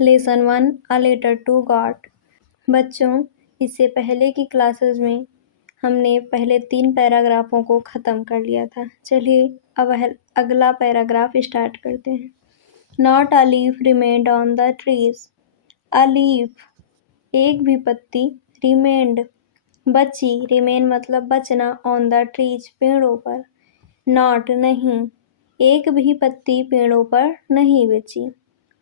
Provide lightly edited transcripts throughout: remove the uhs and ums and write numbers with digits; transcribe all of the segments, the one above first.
Lesson 1 a letter to God. बच्चों, इससे पहले की क्लासेस में हमने पहले 3 पैराग्राफों को ख़त्म कर लिया था। चलिए अब अगला पैराग्राफ स्टार्ट करते हैं। Not a leaf remained on the trees. A leaf, एक भी पत्ती, रिमेन्ड, बची, रिमेन मतलब बचना, ऑन द ट्रीज, पेड़ों पर, नॉट नहीं, एक भी पत्ती पेड़ों पर नहीं बची।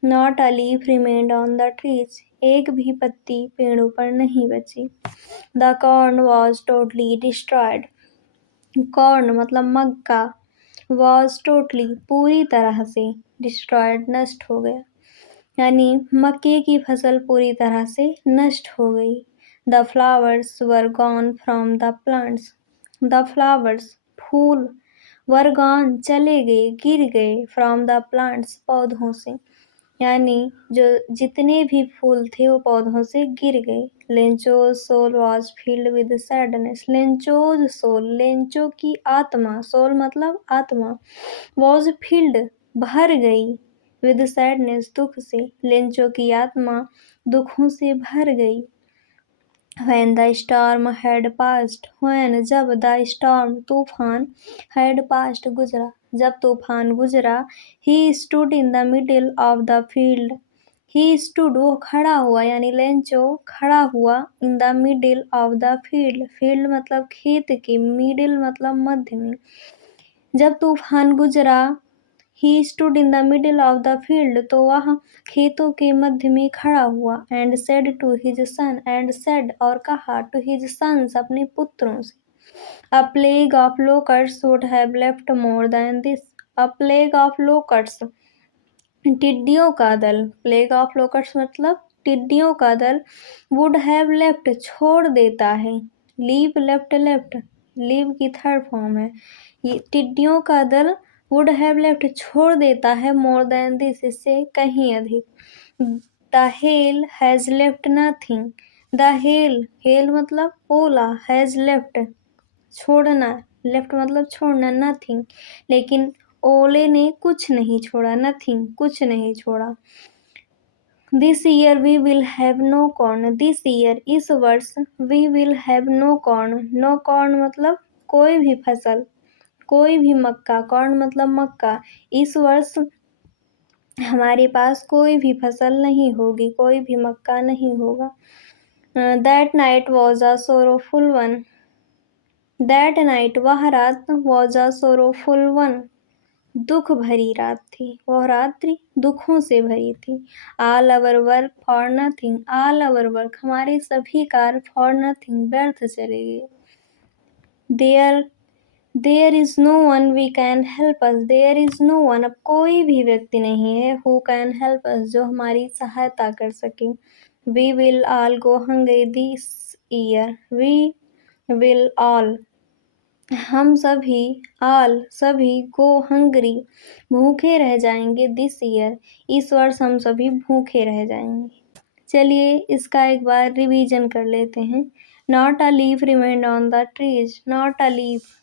Not a leaf remained on the trees, एक भी पत्ती पेड़ों पर नहीं बची। The corn was totally destroyed. Corn मतलब मक्का, वॉज टोटली पूरी तरह से, डिस्ट्रॉयड नष्ट हो गया, यानी मक्के की फसल पूरी तरह से नष्ट हो गई। The flowers were gone from the plants. The flowers, फूल, वर गॉन चले गए, गिर गए, फ्रॉम द प्लांट्स पौधों से, यानी जो जितने भी फूल थे वो पौधों से गिर गए। Lencho's soul was filled with sadness. Lencho's soul, Lencho की आत्मा, सोल मतलब आत्मा, वॉज फील्ड भर गई, विद सैडनेस दुख से, लेंचो की आत्मा दुखों से भर गई। When the storm had passed, when जब the storm तूफान, had passed गुजरा, जब तूफान गुजरा, he stood in the middle of the field, he stood वो खड़ा हुआ, यानी लेंचो खड़ा हुआ, in the middle of the field, field मतलब खेत के, middle मतलब मध्य में, जब तूफान गुजरा, he stood in the middle of the field, तो वह खेतों के मध्य में खड़ा हुआ। And said to his son, and said और कहा, टू हिज सन्स अपने पुत्रों से, a plague of locusts would have left more than this. A plague of locusts, टिड्डियों का दल, प्लेग ऑफ लोकट्स मतलब टिड्डियों का दल, वुड हैव लेफ्ट छोड़ देता है, लीव लेफ्ट लेफ्ट, लीव की थर्ड फॉर्म है, ये टिड्डियों का दल वुड हैव लेफ्ट छोड़ देता है, मोर देन दिस इससे कहीं अधिक। The hail has left nothing. The hell, hello मतलब ओला, हैज लेफ्ट छोड़ना, लेफ्ट मतलब छोड़ना, नथिंग लेकिन ओले ने कुछ नहीं छोड़ा, नथिंग कुछ नहीं छोड़ा। This year we will have no corn. This year इस वर्ष, we will have no corn, no corn मतलब कोई भी फसल, कोई भी मक्का, कॉर्न मतलब मक्का, इस वर्ष हमारे पास कोई भी फसल नहीं होगी, कोई भी मक्का नहीं होगा। That night was a sorrowful one. That night वह रात, वॉज अ सोरोफुल वन दुख भरी रात थी, वह रात्रि दुखों से भरी थी। All our work for nothing, all our work हमारे सभी कार्य, फॉर नथिंग व्यर्थ चले गए। There is no one we can help us. There is no one, अब कोई भी व्यक्ति नहीं है, हु कैन हेल्प अस जो हमारी सहायता कर सके। We will all go hungry this year. We will all हम सभी, ऑल सभी, गो हंग्री भूखे रह जाएंगे, दिस ईयर इस वर्ष हम सभी भूखे रह जाएंगे। चलिए इसका एक बार रिवीजन कर लेते हैं। Not a leaf remained on the trees. Not a leaf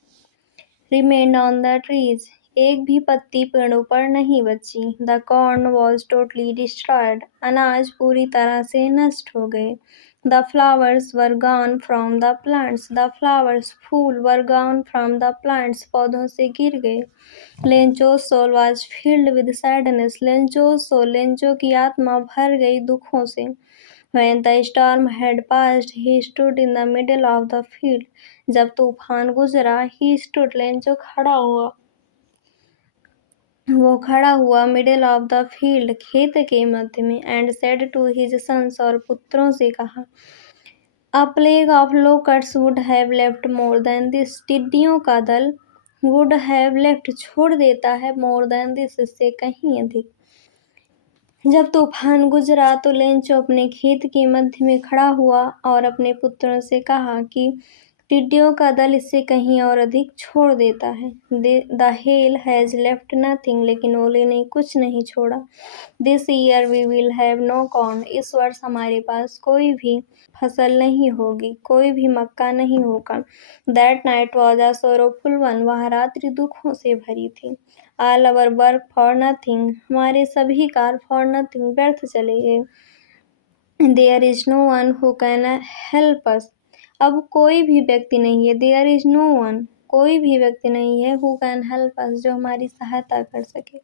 remained on the trees, एक भी पत्ती पेड़ों पर नहीं बची। The corn was totally destroyed, अनाज पूरी तरह से नष्ट हो गए। The flowers were gone from the plants. The flowers फूल, were gone from the plants पौधों से गिर गए। Lencho's soul was filled with sadness. Lencho's soul, Lencho की आत्मा भर गई दुखों से। When the storm had passed, he stood in the middle of the field. जब तूफान गुजरा, he stood लेंचो खड़ा हुआ, वो खड़ा हुआ, मिडिल ऑफ द फील्ड खेत के मध्य में, and said to his sons और पुत्रों से कहा, a plague of locusts would have left more than this, टिड्डियों का दल वुड हैव लेफ्ट छोड़ देता है, मोर देन दिस इससे कहीं अधिक। जब तूफान गुजरा तो लेंचो अपने खेत के मध्य में खड़ा हुआ और अपने पुत्रों से कहा कि टिड्डियों का दल इससे कहीं और अधिक छोड़ देता है। The hail has left nothing, लेकिन ओले ने कुछ नहीं छोड़ा। This year we will have no corn, इस वर्ष हमारे पास कोई भी फसल नहीं होगी, कोई भी मक्का नहीं होगा। That night was a sorrowful one, वह रात्रि दुखों से भरी थी। All our work for nothing, हमारे सभी कार्य फॉर नथिंग, व्यर्थ चले गए। There is no one who can help us, अब कोई भी व्यक्ति नहीं है। देयर इज नो वन, कोई भी व्यक्ति नहीं है, हु कैन हेल्प अस, जो हमारी सहायता कर सके।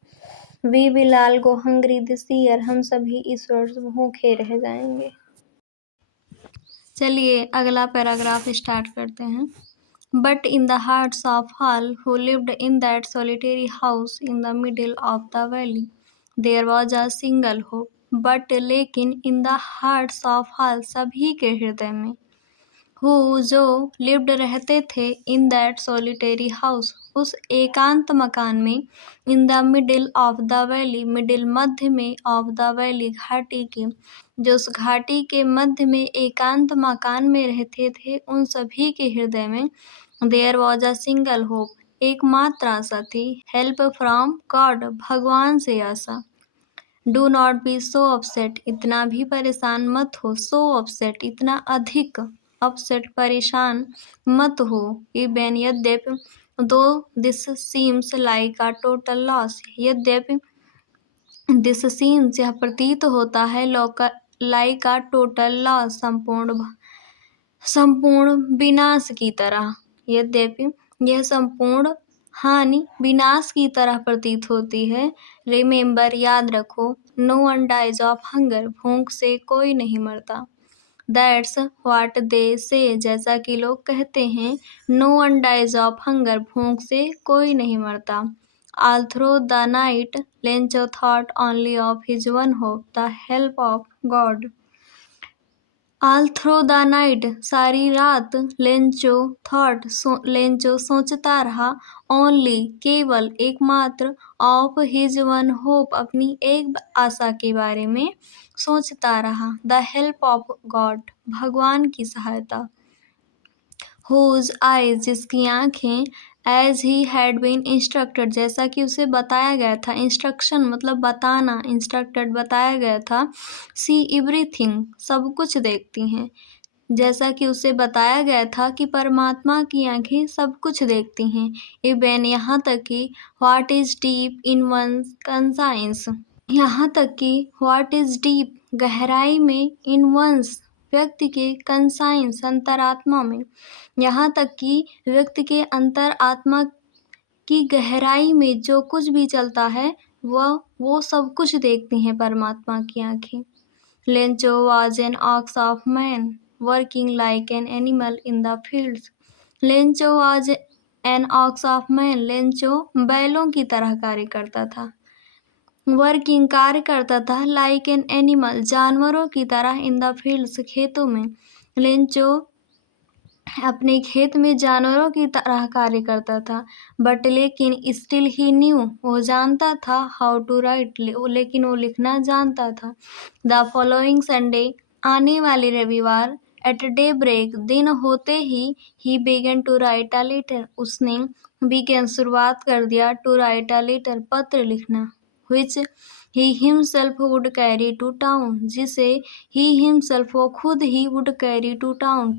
We will all go hungry this year, हम सभी इस वर्ष भूखे रह जाएंगे। चलिए अगला पैराग्राफ स्टार्ट करते हैं। But in the hearts of all who lived in that solitary house in the middle of the valley there was a single hope, but लेकिन in the hearts of all, सभी के हृदय में, who जो lived रहते थे, इन that solitary house, उस एकांत मकान में, in the middle of the valley, middle मध्य में, ऑफ द वैली घाटी के, जो उस घाटी के मध्य में एकांत मकान में रहते थे, उन सभी के हृदय में there was a single hope, एकमात्र आशा थी, हेल्प फ्रॉम गॉड, भगवान से आशा। Do not be so upset, इतना भी परेशान मत हो, सो अपसेट, इतना अधिक, अपसेट परेशान मत हो, इवन यद्यपि, दो this seems like a total loss, यद्यपि दिस सीम्स यह प्रतीत होता है, लाइक अ टोटल लॉस, संपूर्ण विनाश की तरह, यद्यपि यह संपूर्ण हानि विनाश की तरह प्रतीत होती है। रिमेंबर, याद रखो, no one dies of hunger, भूख से कोई नहीं मरता। दैट्स व्हाट दे से, जैसा कि लोग कहते हैं, no one dies of hunger, भूख से कोई नहीं मरता। All through the night Lencho thought only of his one hope, the help of God. All through the night, सारी रात, लेंचो थॉट, लेंचो सोचता रहा, ओनली, केवल, एकमात्र, ऑफ हिज वन होप, अपनी एक आशा के बारे में सोचता रहा, द हेल्प ऑफ गॉड, भगवान की सहायता। हुज आइज, जिसकी आंखें, as he had been instructed, जैसा कि उसे बताया गया था, इंस्ट्रक्शन मतलब बताना, इंस्ट्रक्टेड बताया गया था, सी एवरीथिंग, सब कुछ देखती हैं, जैसा कि उसे बताया गया था कि परमात्मा की आंखें सब कुछ देखती हैं। इवन, यहाँ तक कि what is deep in one conscience, यहाँ तक कि व्हाट इज डीप, गहराई में, इन वंस, व्यक्ति के, कंसाइंस, अंतरात्मा में, यहाँ तक कि व्यक्ति के अंतरात्मा की गहराई में जो कुछ भी चलता है, वो सब कुछ देखती हैं परमात्मा की आंखें। Lencho was an ox of man working like an animal in the fields, Lencho was an ox of man, Lencho बैलों की तरह कार्य करता था, वर्किंग, कार्य करता था, लाइक एन एनिमल, जानवरों की तरह, इन द फील्ड्स, खेतों में, लेंचो अपने खेत में जानवरों की तरह कार्य करता था। बट लेकिन, स्टिल ही न्यू, वो जानता था, हाउ टू राइट, लेकिन वो लिखना जानता था। द फॉलोइंग संडे, आने वाले रविवार, एट डे ब्रेक, दिन होते ही began to write a letter, उसने बिगन, शुरुआत कर दिया, टू राइट अ लेटर, पत्र लिखना, which he himself would carry to town, जिसे he himself, वो खुद ही, would carry to town,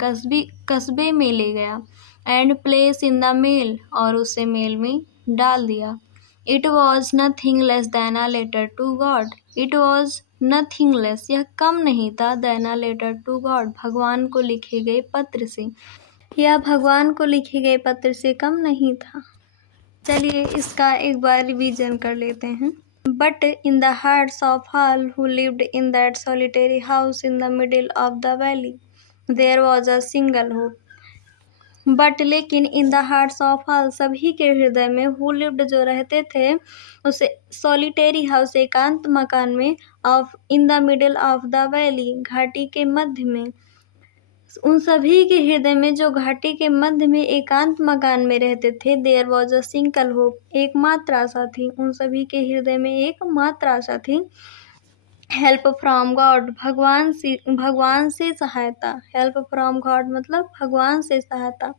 कस्बे में ले गया, and place in the mail, और उसे मेल में डाल दिया। It was nothing less than a letter to God, it was nothing less, यह कम नहीं था, than a letter to God, भगवान को लिखे गए पत्र से, यह भगवान को लिखे गए पत्र से कम नहीं था। चलिए इसका एक बार रिवीजन कर लेते हैं। But in the hearts of all who lived in that solitary house in the middle of the valley, there was a single hope. But लेकिन, in the hearts of all, सभी के हृदय में, हु लिव्ड, जो रहते थे, उसे सॉलिटेरी house, एकांत मकान में, of, in the middle of the valley, घाटी के मध्य में, उन सभी के हृदय में, जो घाटी के मध्य में एकांत मकान में रहते थे, there was a single hope, एकमात्र आशा थी, उन सभी के हृदय में एकमात्र आशा थी, हेल्प फ्रॉम गॉड, भगवान से सहायता, हेल्प फ्रॉम गॉड मतलब भगवान से सहायता।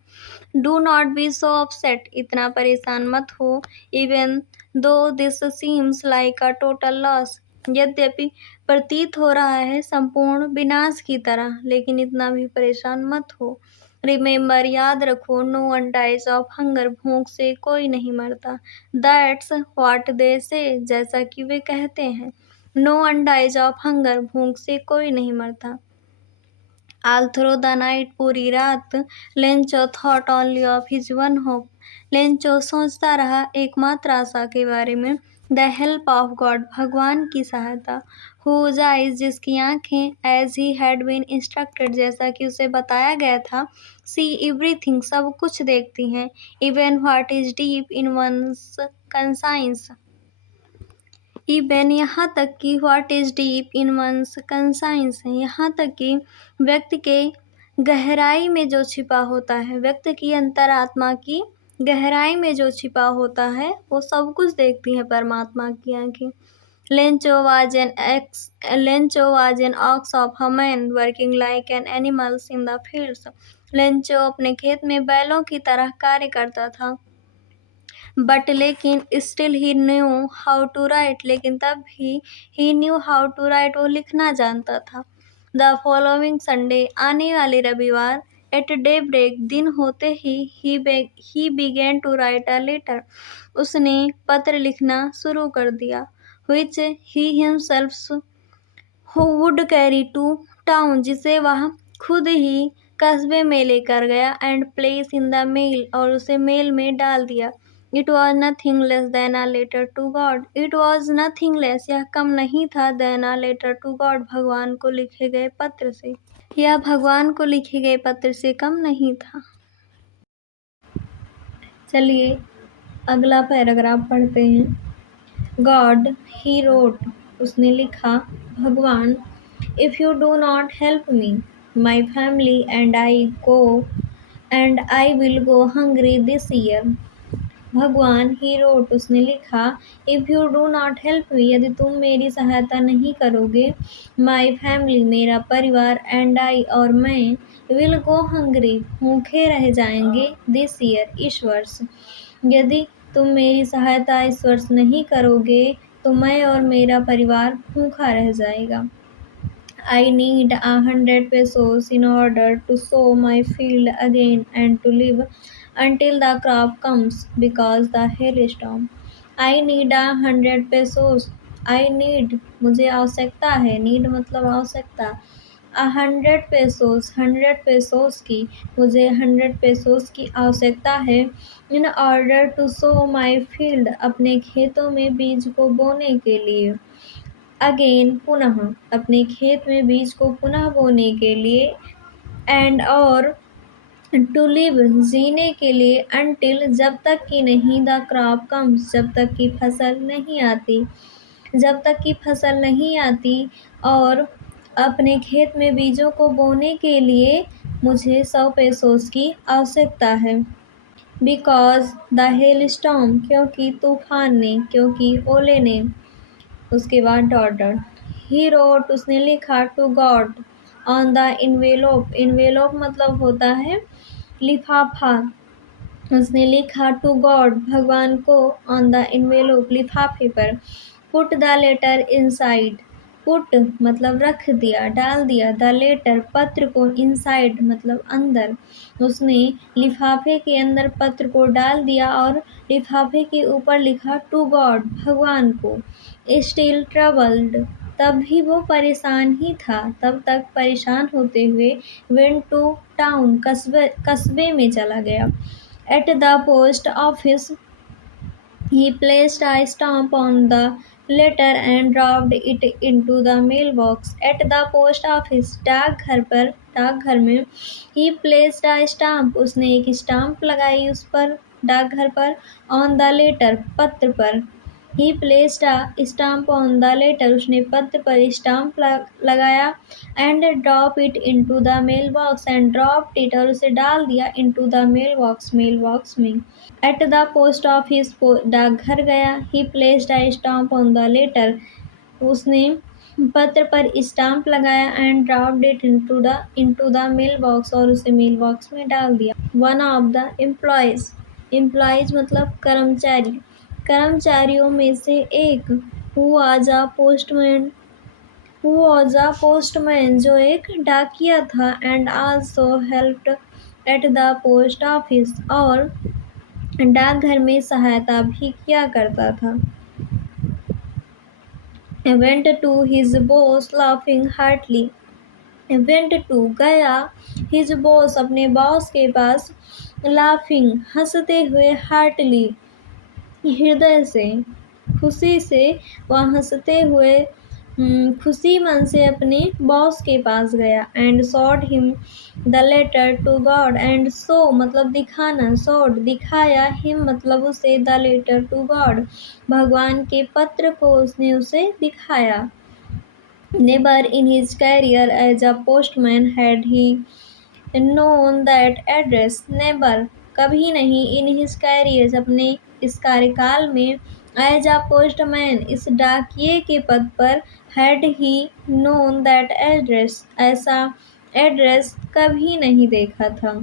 Do not be so upset, इतना परेशान मत हो, even though this seems like a total loss, यद्यपि प्रतीत हो रहा है संपूर्ण विनाश की तरह, लेकिन इतना भी परेशान मत हो। रिमेंबर, याद रखो, no one dies of hunger, भूख से कोई नहीं मरता। दैट्स व्हाट दे से, जैसा कि वे कहते हैं। No one dies of hunger, भूख से कोई नहीं मरता। ऑल थ्रू द नाइट, पूरी रात, Lencho thought only of his one hope, Lencho सोचता रहा एकमात्र आशा के बारे में। द हेल्प ऑफ गॉड, भगवान की सहायता। हुज आइज, जिसकी आंखें, as he had been instructed, जैसा कि उसे बताया गया था, सी एवरीथिंग, सब कुछ देखती हैं, even what is deep in one's conscience, even यहाँ तक कि what is deep in one's conscience, यहाँ तक कि व्यक्ति के गहराई में जो छिपा होता है, व्यक्ति की अंतरात्मा की गहराई में जो छिपा होता है, वो सब कुछ देखती है परमात्मा की आंखें। Lencho was an ox of a man working like an animals in the fields, Lencho अपने खेत में बैलों की तरह कार्य करता था। बट लेकिन still he knew how to write, लेकिन तब भी he knew how to write, वो लिखना जानता था। द फॉलोइंग संडे, आने वाले रविवार, एट डे ब्रेक, दिन होते ही he began to write a letter, उसने पत्र लिखना शुरू कर दिया। Which he himself who would carry to town, जिसे वह खुद ही कस्बे में लेकर गया, and place in the mail, और उसे मेल में डाल दिया। It was nothing less than a letter to God, it was nothing less, यह कम नहीं था, than a letter to God, भगवान को लिखे गए पत्र से, यह भगवान को लिखे गए पत्र से कम नहीं था। चलिए अगला पैराग्राफ पढ़ते हैं। गॉड, ही रोट, उसने लिखा, भगवान, if you do not help me, my family and I will go hungry this year. भगवान, ही रोट, उसने लिखा, if you do not help me, यदि तुम मेरी सहायता नहीं करोगे, माई फैमिली, मेरा परिवार, एंड आई, और मैं, विल गो हंग्री, भूखे रह जाएंगे, दिस ईयर, इस वर्ष। यदि तुम मेरी सहायता इस वर्ष नहीं करोगे तो मैं और मेरा परिवार भूखा रह जाएगा। I need 100 pesos in order to sow my field again and to live until the crop comes because the hailstorm. I need 100 pesos. I need, मुझे आवश्यकता है, need मतलब आवश्यकता। 100 pesos, 100 pesos की, मुझे 100 pesos की आवश्यकता है। In order to sow my field, अपने खेतों में बीज को बोने के लिए। अगेन, पुनः, अपने खेत में बीज को पुनः बोने के लिए। एंड, और, टू लिव, जीने के लिए। अनटिल, जब तक कि नहीं, द क्रॉप कम्स, जब तक कि फसल नहीं आती, जब तक कि फसल नहीं आती। और अपने खेत में बीजों को बोने के लिए मुझे 100 पेसोस की आवश्यकता है। बिकॉज द हेल स्टॉर्म, क्योंकि तूफान ने, क्योंकि ओले ने। उसके बाद डॉटर, ही रोट, उसने लिखा, टू गॉड, ऑन द इन्वेलोप, इन्वेलोप मतलब होता है लिफाफा। उसने लिखा, टू गॉड, भगवान को, ऑन द इन्वेलोप, लिफाफे पर। Put the letter inside, put मतलब रख दिया, डाल दिया, द लेटर, पत्र को, इनसाइड मतलब अंदर। उसने लिफाफे के अंदर पत्र को डाल दिया और लिफाफे के ऊपर लिखा, टू गॉड, भगवान को। स्टिल ट्रबल्ड, तब भी वो परेशान ही था, तब तक परेशान होते हुए। वेंट टू टाउन, कस्बे में चला गया। Eight the post office, he placed a stamp on the letter and dropped it into the mailbox. At the post office, डाकघर में, he placed a stamp, उसने एक स्टाम्प लगाई उस पर, डाकघर पर। on the letter, पत्र पर। he placed a stamp on the letter, उसने पत्र पर स्टाम्प लगाया। and drop it into the mailbox, and dropped it, और उसे डाल दिया, into the mailbox, mailbox में। एट द पोस्ट ऑफिस, डाकघर गया। ही placed a stamp on the letter, उसने पत्र पर स्टाम्प लगाया। And dropped it into the mailbox, और उसे मेल बॉक्स में डाल दिया। One of the employees, employees मतलब कर्मचारी, कर्मचारियों में से एक। हु वाज अ पोस्टमैन, जो एक डाकिया था। And also helped eight the post office, और डाकघर में सहायता भी किया करता था। Went to his boss laughing heartily. Went to गया, his boss अपने बॉस के पास, laughing हंसते हुए, heartily हृदय से, खुशी से, वह हंसते हुए खुशी मन से अपने बॉस के पास गया। And showed him the letter to God, and show मतलब दिखाना, शोड दिखाया, हिम मतलब उसे, द लेटर टू गॉड भगवान के पत्र को उसने उसे दिखाया। Never in his career as a postman had he known that address, never कभी नहीं, in his career अपने इस कार्यकाल में, as a postman इस डाकिये के पद पर, had he known that address ऐसा एड्रेस कभी नहीं देखा था।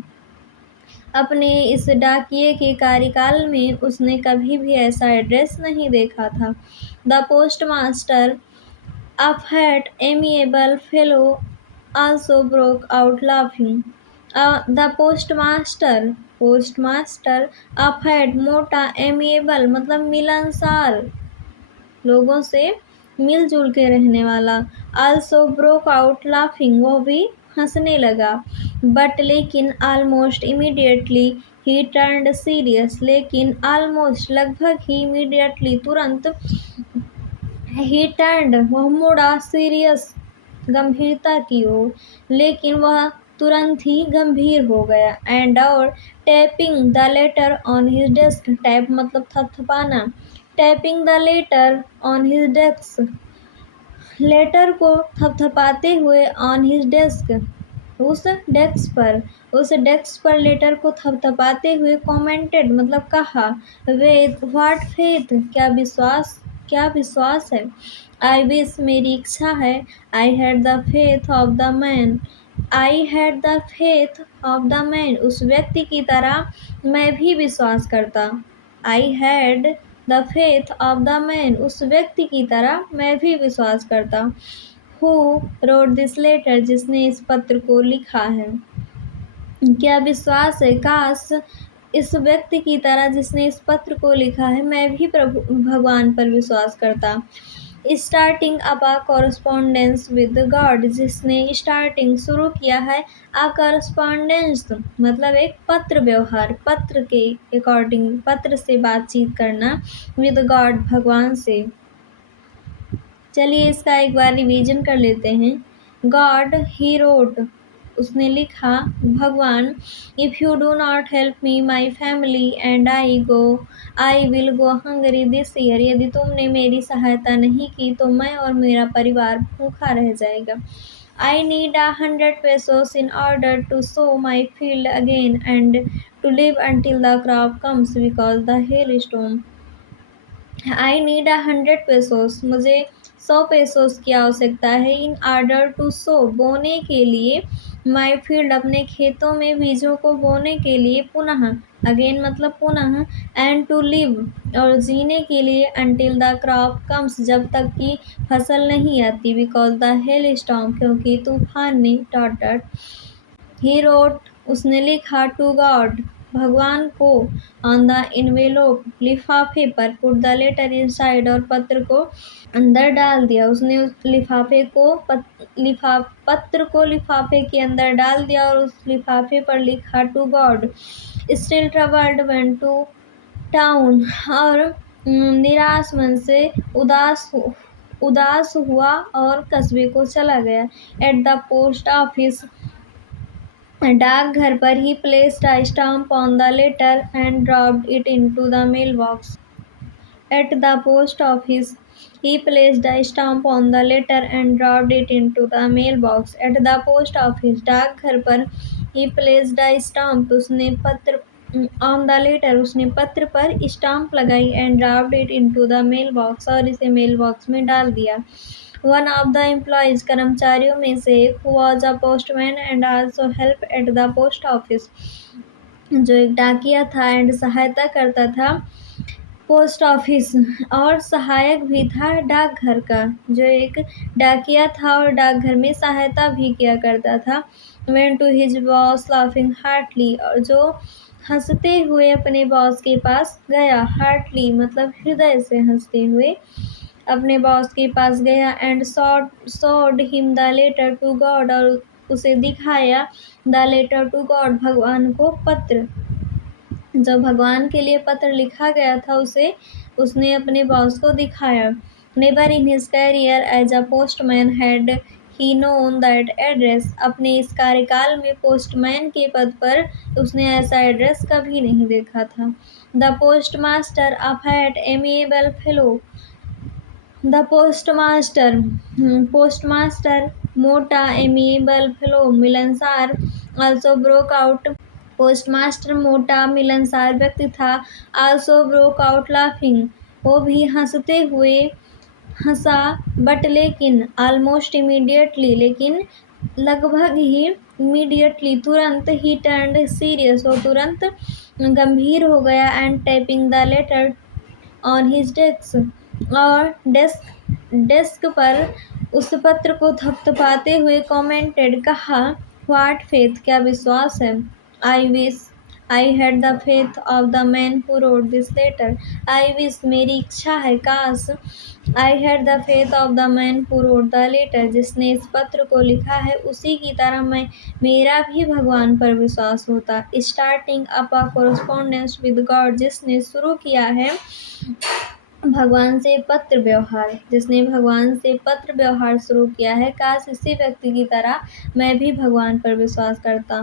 अपने इस डाकिये के कार्यकाल में उसने कभी भी ऐसा एड्रेस नहीं देखा था। The post master, a fat, amiable fellow, also broke out laughing. The postmaster, a fat, मोटा, amiable मतलब मिलनसार, लोगों से मिलजुल के रहने वाला, also broke out laughing वो भी हंसने लगा, but लेकिन almost immediately he turned serious, लेकिन almost लगभग ही, immediately तुरंत, ही टर्न्ड वह मुड़ा, सीरियस गंभीरता की ओर, लेकिन वह तुरंत ही गंभीर हो गया। एंड और tapping the letter on his desk, tap मतलब थपथपाना, tapping the letter on his desk letter को थपथपाते हुए, ऑन हिज डेस्क उस डेस्क पर लेटर को थपथपाते हुए, कॉमेंटेड मतलब कहा, विद व्हाट फेथ क्या विश्वास है, आई विश मेरी इच्छा है, आई had the faith of the man उस व्यक्ति की तरह मैं भी विश्वास करता, आई had the faith of the man उस व्यक्ति की तरह मैं भी विश्वास करता, हु रोड दिस लेटर जिसने इस पत्र को लिखा है। क्या विश्वास है, काश इस व्यक्ति की तरह जिसने इस पत्र को लिखा है मैं भी प्रभु भगवान पर विश्वास करता। Starting up a correspondence with God, जिसने स्टार्टिंग शुरू किया है, अ कॉरस्पॉन्डेंस मतलब एक पत्र व्यवहार, पत्र के अकॉर्डिंग, पत्र से बातचीत करना, विद गॉड भगवान से। चलिए इसका एक बार रिवीजन कर लेते हैं। गॉड ही रोट उसने लिखा, भगवान, if you do not help me my family and I will go Hungary this year, यदि तुमने मेरी सहायता नहीं की तो मैं और मेरा परिवार भूखा रह जाएगा। I need 100 pesos in order to sow my field again and to live until the crop comes because the hailstorm। I need 100 pesos, मुझे 100 pesos की आवश्यकता है, इन ऑर्डर टू सो बोने के लिए, माई फील्ड अपने खेतों में बीजों को बोने के लिए, पुनः अगेन मतलब पुनः, एंड टू लिव और जीने के लिए, अंटिल द क्रॉप कम्स जब तक कि फसल नहीं आती, बिकॉज द हेल स्टॉर्म क्योंकि तूफान ने, डॉट डॉट ही रोट उसने लिखा, टू गॉड भगवान को, ऑन द इनवेलोप लिफाफे पर, पुट द लेटर इनसाइड और पत्र को अंदर डाल दिया, उसने उस पत्र को लिफाफे के अंदर डाल दिया और उस लिफाफे पर लिखा, to God. Still troubled went to town, और निराश मन से उदास हुआ और कस्बे को चला गया। एट द पोस्ट ऑफिस डाकघर पर, he placed a stamp on the letter and dropped it into the mailbox. At the post office he placed a stamp on the letter and dropped it into the mailbox. At the post office डाकघर पर, he placed a stamp उसने पत्र on the letter उसने पत्र पर stamp लगाई, and dropped it into the mailbox और इसे मेल बॉक्स में डाल दिया। One of the employees कर्मचारियों में से एक, who was a postman and also helped at the post office जो एक डाकिया था एंड सहायता करता था पोस्ट ऑफिस और सहायक भी था डाकघर का, जो एक डाकिया था और डाकघर में सहायता भी किया करता था। Went to his boss laughing heartily, और जो हंसते हुए अपने बॉस के पास गया। हार्टली मतलब हृदय से हंसते हुए अपने बॉस के पास गया। And showed him the letter to God, और उसे दिखाया द लेटर टू गॉड, भगवान को पत्र। जो भगवान के लिए पत्र लिखा गया था उसे उसने अपने बॉस को दिखाया। Never in his career as a postman had he known that address, अपने इस कार्यकाल में पोस्टमैन के पद पर उसने ऐसा एड्रेस कभी नहीं देखा था। The postmaster a fat amiable fellow, the postmaster मोटा एमिएबल फेलो मिलनसार also broke out, पोस्टमास्टर मोटा मिलनसार व्यक्ति था। also broke out laughing, वो भी हंसते हुए हंसा। बट लेकिन almost immediately, लेकिन लगभग ही immediately तुरंत, ही turned serious, वो तुरंत गंभीर हो गया। And typing the letter on his desk, और डेस्क पर उस पत्र को थपथपाते हुए कमेंटेड, कहा, व्हाट फेथ, क्या विश्वास है। I wish I had the faith of the man who wrote this letter, I wish मेरी इच्छा है, काश, I had the faith of the man who wrote the letter, जिसने इस पत्र को लिखा है उसी की तरह मेरा भी भगवान पर विश्वास होता। Starting up a correspondence with God, जिसने शुरू किया है भगवान से पत्र व्यवहार, जिसने भगवान से पत्र व्यवहार शुरू किया है, काश इसी व्यक्ति की तरह मैं भी भगवान पर विश्वास करता।